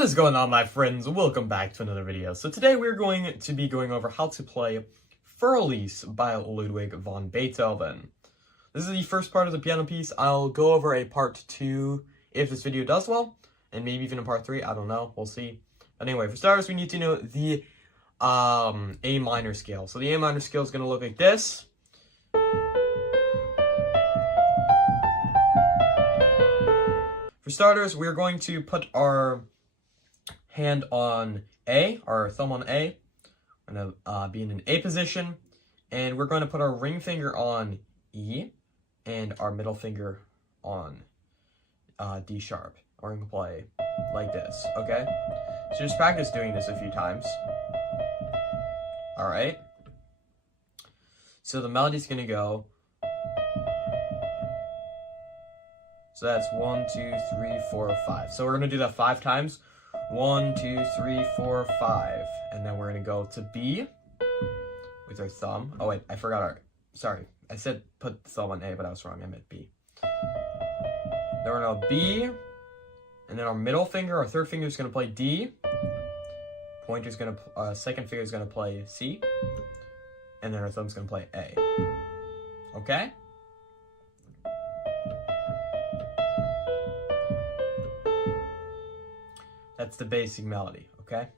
What is going on, my friends? Welcome back to another video. So today we're going to be going over how to play For Elise by Ludwig van Beethoven. This is the first part of the piano piece. I'll go over a part 2 if this video does well, and maybe even a part 3, I don't know, we'll see. Anyway, for starters, we need to know the A minor scale. So the A minor scale is going to look like this. For starters, we're going to put our hand on A, our thumb on A. We're going to be in an A position, and we're going to put our ring finger on E and our middle finger on D sharp. We're going to play like this, okay? So just practice doing this a few times. Alright? So the melody's going to go. So that's 1, 2, 3, 4, 5. So we're going to do that 5 times. 1, 2, 3, 4, 5. And then we're going to go to B with our thumb. Oh, wait, I forgot our... Sorry, I said put the thumb on A, but I was wrong. I meant B. Then we're going to B. And then our middle finger, our third finger is going to play D. Pointer's going to... second finger is going to play C. And then our thumb's going to play A. Okay? That's the basic melody, okay?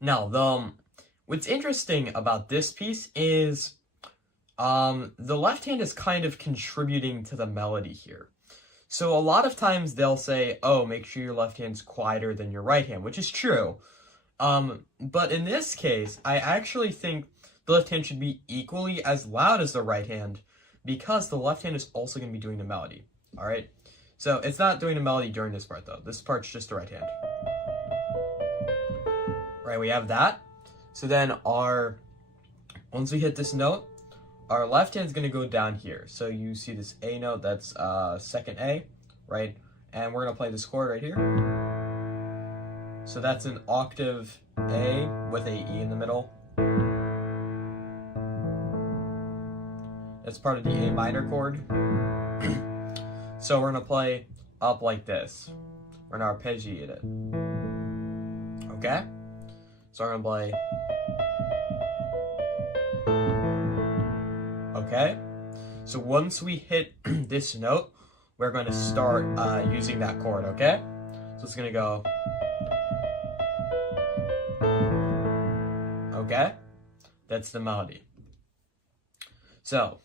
Now, what's interesting about this piece is the left hand is kind of contributing to the melody here. So a lot of times they'll say, oh, make sure your left hand's quieter than your right hand, which is true. But in this case, I actually think the left hand should be equally as loud as the right hand because the left hand is also going to be doing the melody, all right? So it's not doing the melody during this part though. This part's just the right hand. Right, we have that. So then once we hit this note, our left hand's gonna go down here. So you see this A note, that's second A, right? And we're gonna play this chord right here. So that's an octave A with a E in the middle. That's part of the A minor chord. So we're going to play up like this. We're going to arpeggiate it. Okay? So we're going to play... Okay? So once we hit this note, we're going to start using that chord, okay? So it's going to go... Okay? That's the melody. So...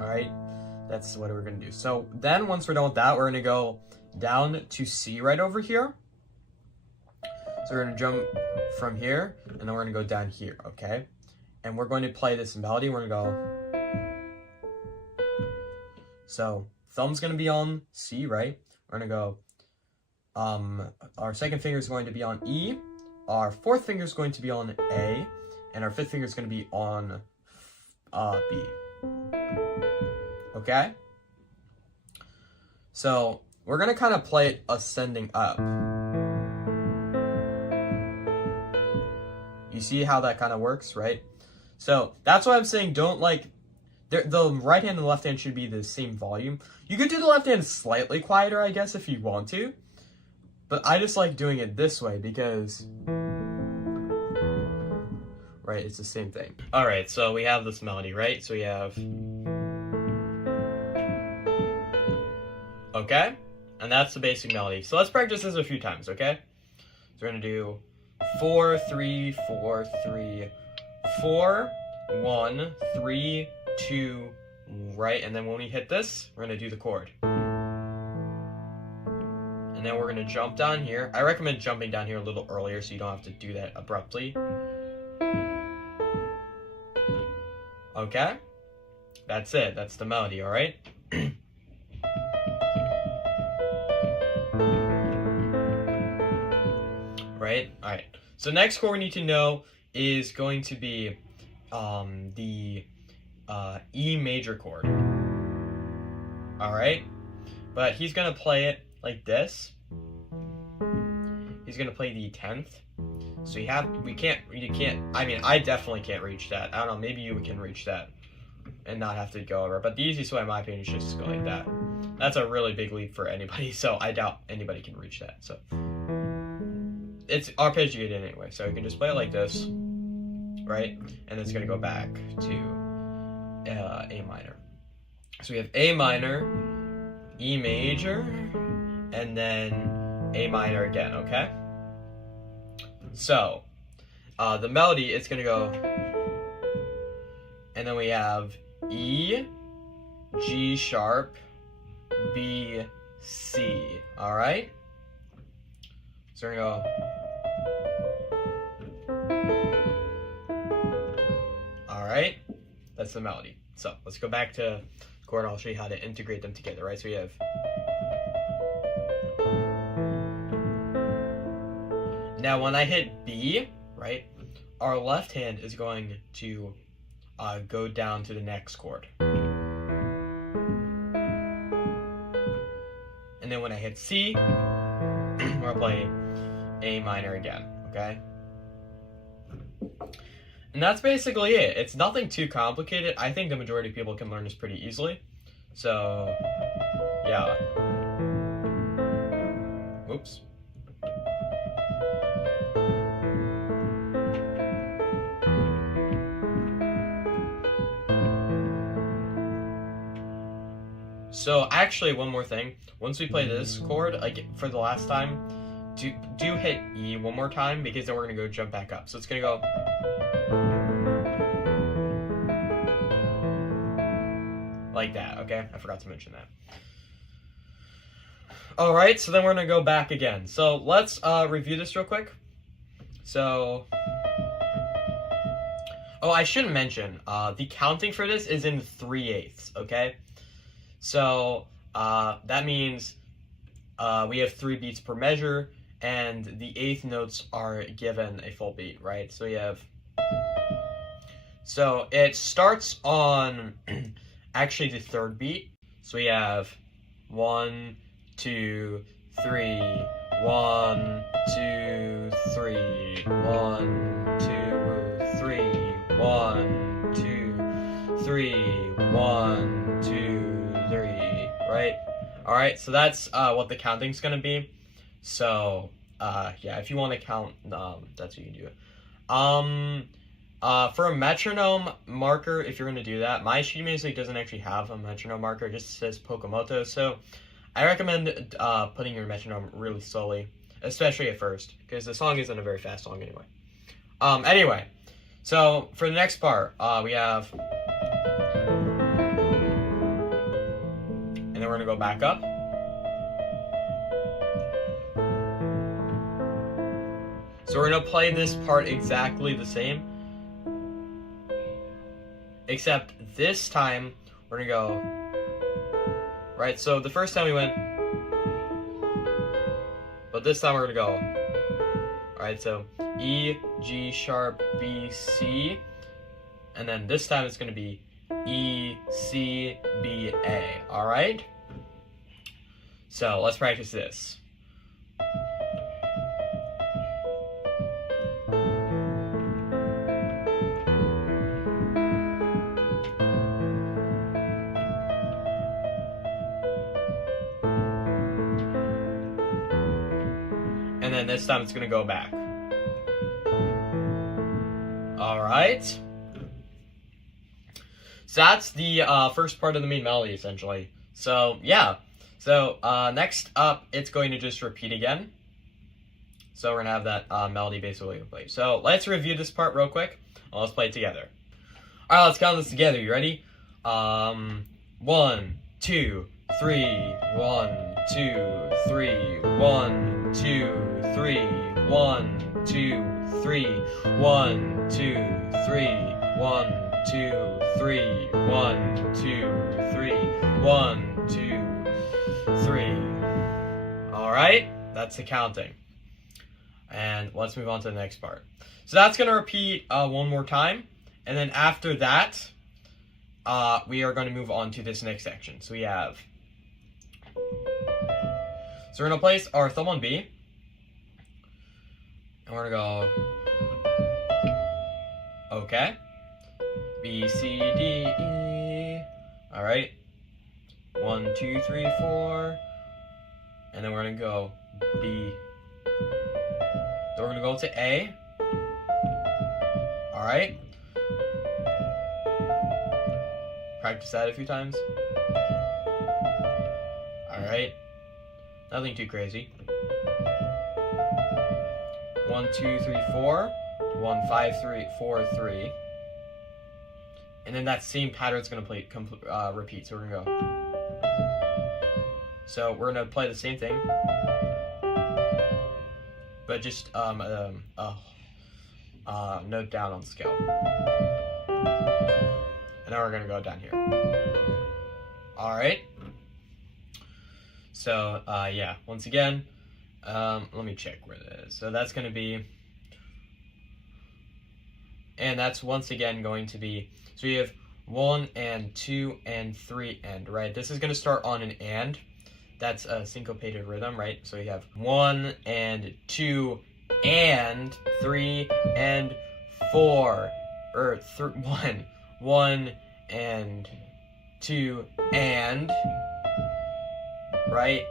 Alright, that's what we're going to do. So then once we're done with that, we're going to go down to C right over here. So we're going to jump from here, and then we're going to go down here, okay? And we're going to play this melody. We're going to go... So thumb's going to be on C, right? We're going to go... our second finger is going to be on E. Our fourth finger is going to be on A. And our fifth finger is going to be on B. Okay? So, we're going to kind of play it ascending up. You see how that kind of works, right? So, that's why I'm saying don't the right hand and the left hand should be the same volume. You could do the left hand slightly quieter, I guess, if you want to. But I just like doing it this way because... Right, it's the same thing. Alright, so we have this melody, right? So we have... Okay? And that's the basic melody. So let's practice this a few times, okay? So we're going to do 4, 3, 4, 3, 4, 1, 3, 2, right? And then when we hit this, we're going to do the chord. And then we're going to jump down here. I recommend jumping down here a little earlier so you don't have to do that abruptly. Okay? That's it. That's the melody, alright? Right? Alright. So next chord we need to know is going to be the E major chord. Alright? But he's going to play it like this. He's going to play the 10th. So you can't, I mean, I definitely can't reach that. I don't know, maybe you can reach that. and not have to go over. But the easiest way, in my opinion, is just to go like that. That's a really big leap for anybody, so I doubt anybody can reach that. So it's arpeggiated anyway, so you can just play it like this, right? And it's gonna go back to A minor. So we have A minor, E major, and then A minor again, okay? So the melody, it's gonna go, and then we have E, G sharp, B, C, all right? So we're gonna go, all right? That's the melody. So let's go back to the chord. I'll show you how to integrate them together, right? So we have, now when I hit B, right, our left hand is going to go down to the next chord. And then when I hit C, we're playing A minor again, okay? And that's basically it. It's nothing too complicated. I think the majority of people can learn this pretty easily. So, yeah. Oops. So actually, one more thing. Once we play this chord, like for the last time, do hit E one more time, because then we're gonna go jump back up. So it's gonna go like that, okay? I forgot to mention that. All right, so then we're gonna go back again. So let's review this real quick. So, oh, I shouldn't mention, the counting for this is in 3/8, okay? So that means we have 3 beats per measure, and the 8th notes are given a full beat, right? So we have, so it starts on actually the 3rd beat. So we have 1, 2, 3, 1, 2, 3, 1, 2, 3, 1, 2, 3, 1, 2, 3, right? All right, so that's what the counting's gonna be. So yeah, if you want to count, that's what you can do. For a metronome marker, if you're gonna do that, my sheet music doesn't actually have a metronome marker; it just says Pocomoto. So I recommend putting your metronome really slowly, especially at first, because the song isn't a very fast song anyway. Anyway, so for the next part, we have, and then we're gonna go back up. So we're gonna play this part exactly the same, except this time we're gonna go, right? So the first time we went, but this time we're gonna go, all right? So E, G sharp, B, C, and then this time it's gonna be E, C, B, A, all right? So let's practice this. And then this time it's gonna go back. All right. So that's the first part of the main melody, essentially. So yeah. So next up, it's going to just repeat again. So we're gonna have that melody basically play. So let's review this part real quick. Let's play it together. All right, let's count this together. You ready? 1, 2, 3. 1, 2, 3. 1, 2, 3. 1, 2, 3. 1, 2, 3. 1, 2, 3. 1, 2, 3. 1, 2, 3. All right, that's the counting. And let's move on to the next part. So that's gonna repeat one more time, and then after that, we are going to move on to this next section. So we have, so we're gonna place our thumb on B, and we're gonna go, okay, B, C, D, E, All right. 1, 2, 3, 4. And then we're gonna go B. Then we're gonna go to A. All right. Practice that a few times. All right. Nothing too crazy. 1, 2, 3, 4. 1, 5, 3, 4, 3. And then that same pattern's gonna repeat. So we're gonna go. So we're gonna play the same thing, but just note down on the scale. And now we're gonna go down here. All right. So yeah, once again, let me check where that is. So that's gonna be, and that's once again going to be. So you have 1 and 2 and 3 and, right? This is gonna start on an and. That's a syncopated rhythm, right? So you have 1 and 2 and 3 and 4, or 1 and 2 and, right?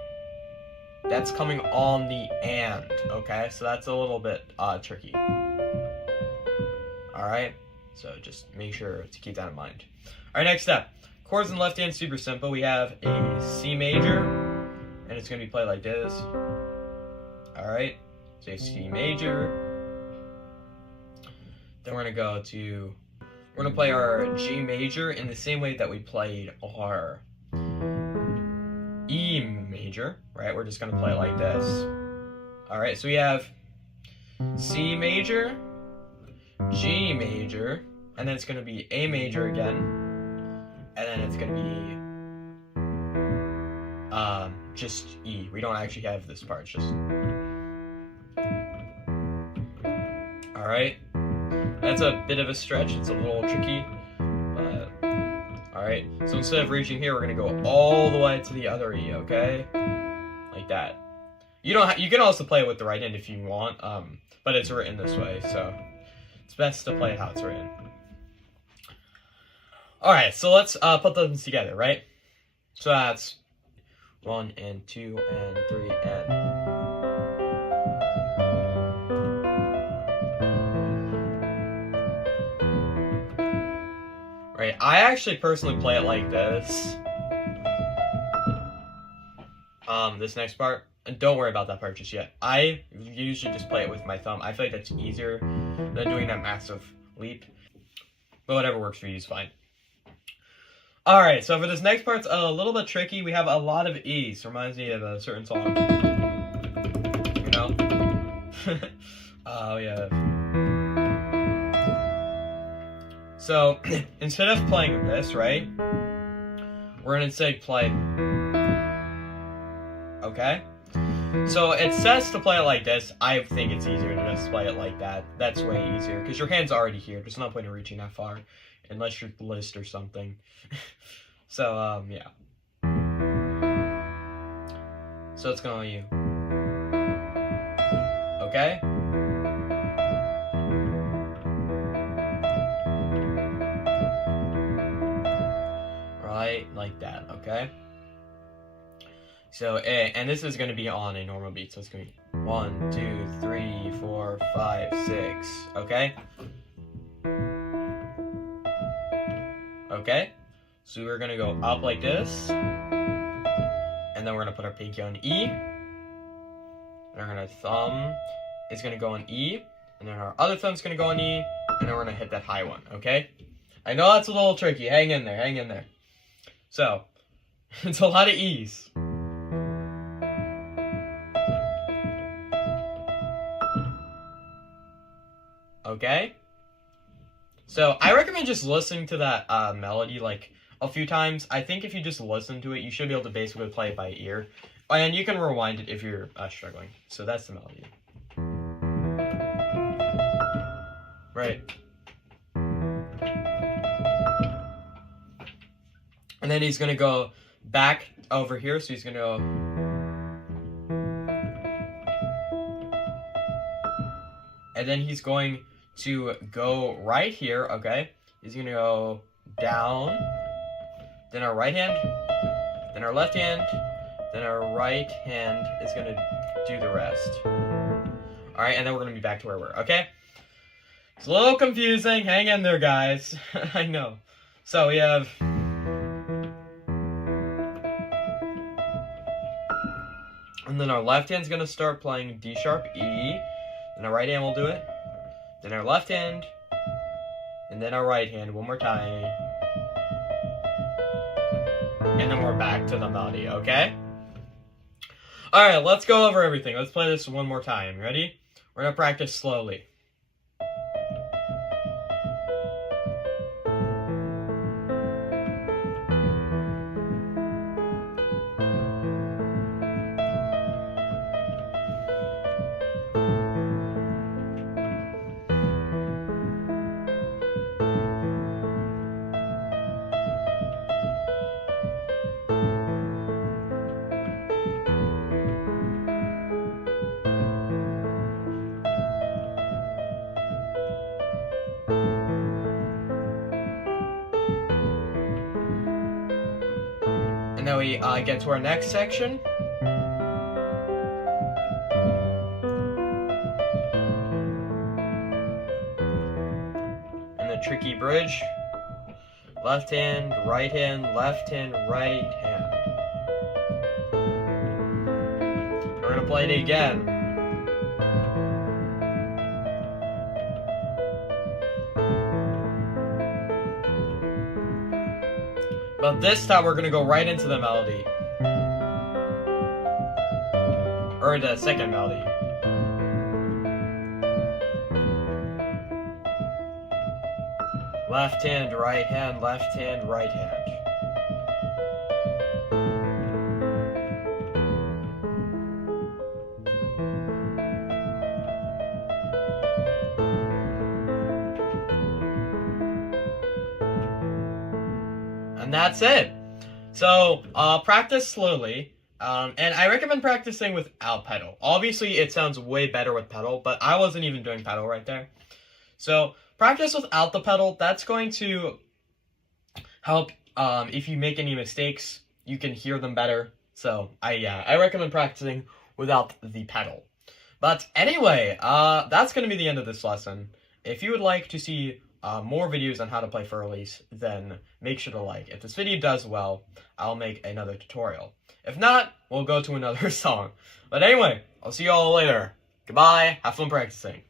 That's coming on the and, okay? So that's a little bit tricky. All right, so just make sure to keep that in mind. All right, next step. Chords in the left hand, super simple. We have a C major, and it's gonna be played like this. All right, so C major. Then we're gonna play our G major in the same way that we played our E major, right? We're just gonna play it like this. All right, so we have C major, G major, and then it's gonna be A major again, and then it's gonna be just E. We don't actually have this part, it's just. All right, that's a bit of a stretch. It's a little tricky, but all right. So instead of reaching here, we're gonna go all the way to the other E. Okay, like that. You can also play it with the right hand if you want, but it's written this way, so it's best to play it how it's written. All right, so let's put those together, right? So that's 1 and 2 and 3 and. Right, I actually personally play it like this. This next part, and don't worry about that part just yet. I usually just play it with my thumb. I feel like that's easier than doing that massive leap. But whatever works for you is fine. Alright, so for this next part's a little bit tricky. We have a lot of E's. Reminds me of a certain song. You know? Oh, yeah. So, instead of playing this, right? We're gonna instead play. Okay? So, it says to play it like this. I think it's easier to just play it like that. That's way easier. Because your hand's already here. There's no point in reaching that far. Unless you're Liszt or something. So, yeah. So it's gonna you. Okay? Right, like that, okay? So, and this is gonna be on a normal beat, so it's gonna be 1, 2, 3, 4, 5, 6, okay? Okay, so we're gonna go up like this, and then we're gonna put our pinky on E, and our thumb is gonna go on E, and then our other thumb's gonna go on E, and then we're gonna hit that high one, okay? I know that's a little tricky, hang in there, hang in there. So, it's a lot of E's. Okay? So, I recommend just listening to that melody, like, a few times. I think if you just listen to it, you should be able to basically play it by ear. And you can rewind it if you're struggling. So, that's the melody. Right. And then he's going to go back over here. So, he's going to go... And then he's going to go right here, okay? He's gonna go down, then our right hand, then our left hand, then our right hand is gonna do the rest. Alright, and then we're gonna be back to where we were, okay? It's a little confusing, hang in there, guys. I know. So we have... And then our left hand's gonna start playing D sharp, E, then our right hand will do it, then our left hand, and then our right hand one more time, and then we're back to the melody, okay? Alright, let's go over everything. Let's play this one more time. Ready? We're gonna practice slowly. And then we get to our next section. And the tricky bridge. Left hand, right hand, left hand, right hand. We're gonna play it again. But this time we're gonna go right into the melody. Or the second melody. Left hand, right hand, left hand, right hand. And that's it. So, practice slowly. And I recommend practicing without pedal. Obviously, it sounds way better with pedal, but I wasn't even doing pedal right there. So, practice without the pedal. That's going to help. If you make any mistakes, you can hear them better. So, I recommend practicing without the pedal. But anyway, that's going to be the end of this lesson. If you would like to see more videos on how to play for Elise, then make sure to like. If this video does well, I'll make another tutorial. If not, we'll go to another song. But anyway, I'll see you all later. Goodbye, have fun practicing.